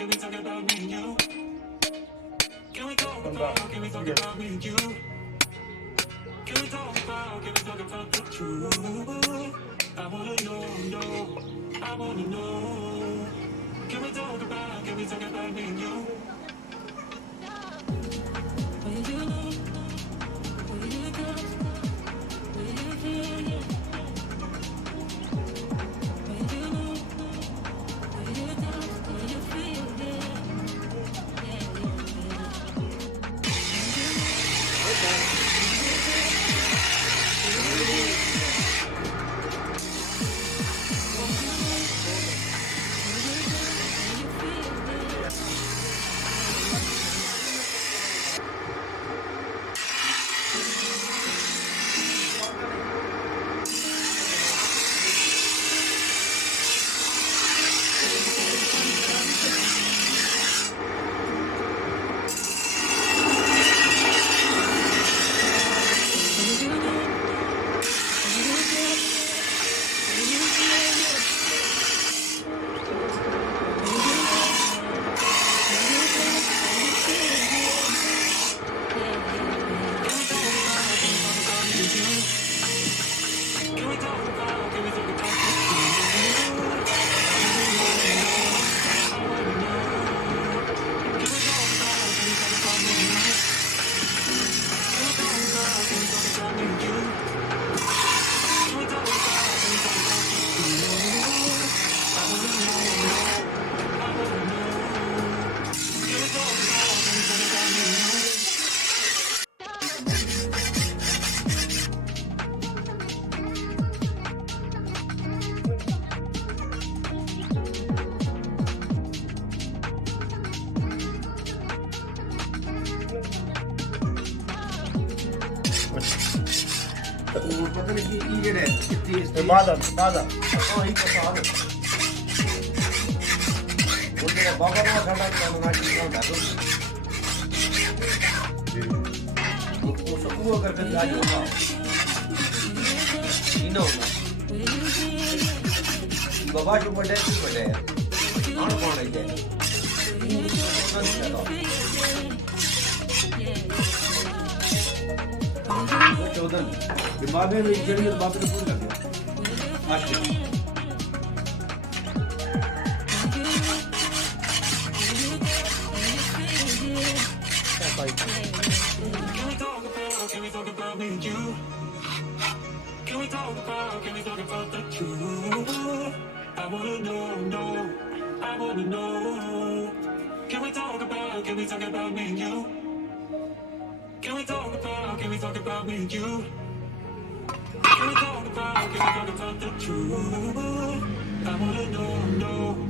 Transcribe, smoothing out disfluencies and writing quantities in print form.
Can we talk about me and you? Can we talk from the yes. Can we talk about the truth? I wanna know, I wanna know. Can we talk about me and you? Where you go? Where you go? Where you feel? Where you go? Where you go? Where you feel? पता नहीं कि ये कितनी बादा हाँ ही पता है वो तेरा बाबा ना खड़ा था ना कि ना था वो सब वो करके जाए होगा इनो बाबा जो बड़े कौन है ये चौदह बाबे में जड़ी बाबे ने पूछ लिया आज के Can we talk about me and you? Can we talk about the truth? I wanna know, I wanna know. Can we talk about me and you? Can we talk about me and you? Can we talk about the truth? I wanna know.